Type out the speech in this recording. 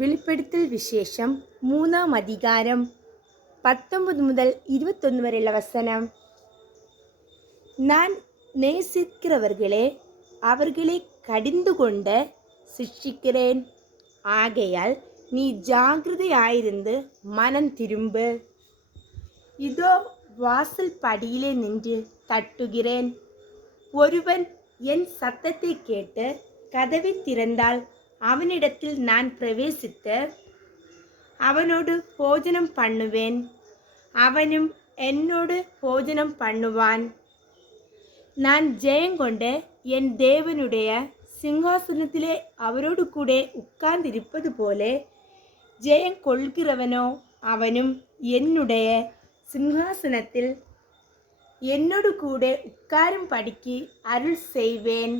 വെളിപ്പെടുത്തൽ വിശേഷം 3-ാം അധികാരം 19 മുതൽ 21 വരെയുള്ള വസനം. நான் நேசிக்கிறவர்களே அவர்களை கடிந்து கொண்டு சிக்ஷிக்கிறேன். ஆகையால் நீ ஜாக்கிரதையாயிருந்து மனம் திரும்பு. இதோ வாசல் படியிலே நின்று தட்டுகிறேன். ஒருவன் என் சத்தத்தை கேட்டு கதவை திறந்தால் அவனிடத்தில் நான் பிரவேசித்து அவனோடு போஜனம் பண்ணுவேன், அவனும் என்னோடு போஜனம் பண்ணுவான். நான் ஜெயங்கொண்டு என் தேவனுடைய சிங்காசனத்திலே அவரோடு கூட உட்கார்ந்திருப்பது போல ஜெயம் கொள்கிறவனோ அவனும் என்னுடைய சிங்காசனத்தில் என்னோடு கூட உட்காரும் படிக்கு அருள் செய்வேன்.